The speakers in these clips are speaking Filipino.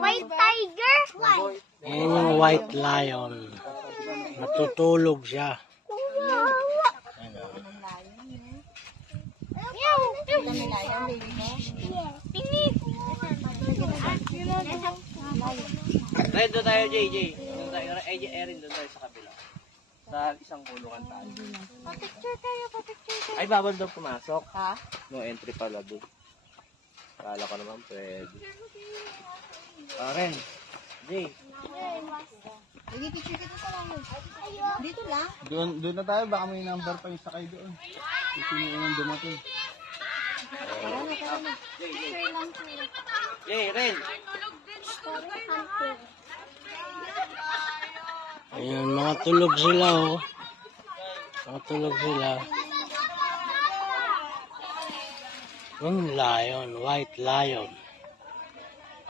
White tiger. Yan yung white lion. Natutulog siya. Red, doon tayo, JJ. Doon tayo, Erin, doon tayo sa kabila. Sa isang kulungan tayo. Pa-picture tayo. Ay, bawal daw pumasok. Ha? No entry pala doon. Kala ko naman pwede. Ren, Jay. Picture kita sa lang. Dito lang. Doon na tayo, baka may number pa yung sakay doon. Sino yung dumating? Jay, Ren. Ayan, mga tulog sila oh. Mga tulog sila. Yung lion, white lion.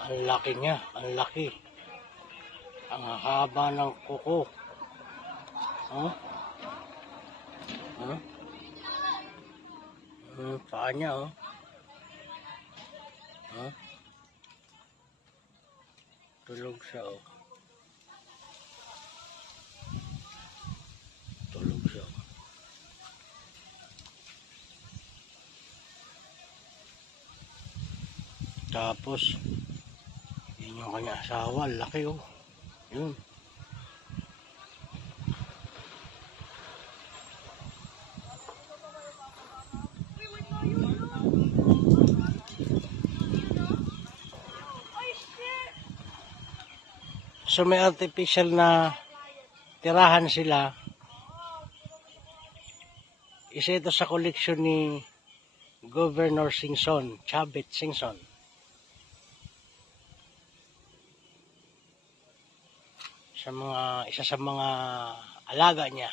Ang laki niya, ang laki. Ang haba ng kuko. Huh? Huh? Paa niya oh. Huh? Tulog siya oh. Tulog siya. Tapos yun yung kanya asawa, laki oh. Yun. So may artificial na tirahan sila. Isa ito sa koleksyon ni Governor Singson, Chavit Singson. Isa sa mga alaga niya.